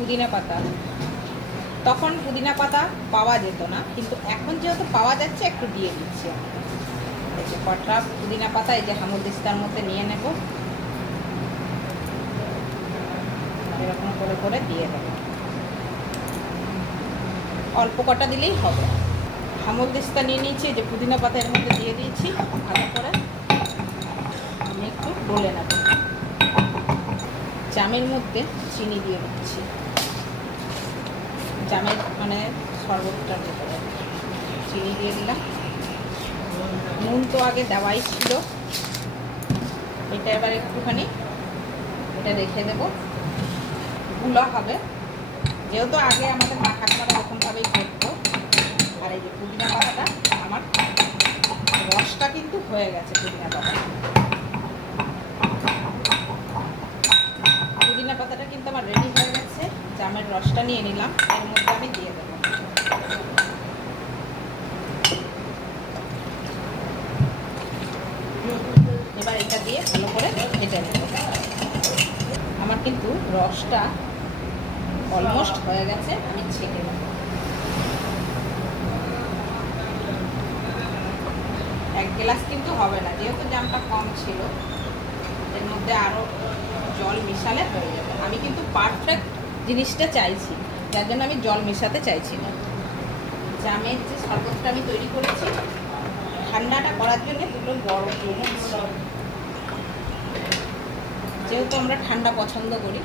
পুদিনা পাতা। তখন পুদিনা পাতা পাওয়া যেত না, কিন্তু এখন যেহেতু পাওয়া যাচ্ছে একটু দিয়ে দিচ্ছি। এই যে কটা পুদিনা পাতা এই যে হামুদিস্তার মধ্যে নিয়ে নেব, এরকম করে করে দিয়ে দেবো। অল্প কটা দিলেই হবে। হামুদিস্তা নিয়ে নিয়েছি, যে পুদিনা পাতা এর মধ্যে দিয়ে দিয়েছি। ভালো করে আমি একটু ডলে নেব। জামের মধ্যে চিনি দিয়ে দিচ্ছি, জামের মানে শরবতটার ভিতরে চিনি দিয়ে দিলাম। নুন তো আগে দেওয়াই ছিল, এটা এবার একটুখানি এটা রেখে দেবো, গুলা হবে। যেহেতু আগে আমাদের মা ঠাকুমারা এরকমভাবেই করতো। আর এই যে পুদিনা পাতাটা আমার রসটা কিন্তু হয়ে গেছে। পুদিনা পাতাটা কিন্তু আমার রেডি হয়ে গেছে। জামের রসটা নিয়ে নিলাম, এর মধ্যে আমি দিয়ে দেবো। এবার এটা দিয়ে ভালো করে ঘেটে নেব। আমার কিন্তু রসটা অলমোস্ট হয়ে গেছে, আমি ছেঁকে নেব। এক গ্লাস কিন্তু হবে না, যেহেতু জামটা কম ছিল, এর মধ্যে আরও জল মিশালে হয়ে যাবে। আমি কিন্তু পারফেক্ট জিনিসটা চাইছি, যার জন্য আমি জল মেশাতে চাইছি না। জামের যে শরবতটা আমি তৈরি করেছি, ঠান্ডাটা করার জন্য দুটো বরফ নিয়েছি। যেহেতু আমরা ঠান্ডা পছন্দ করি,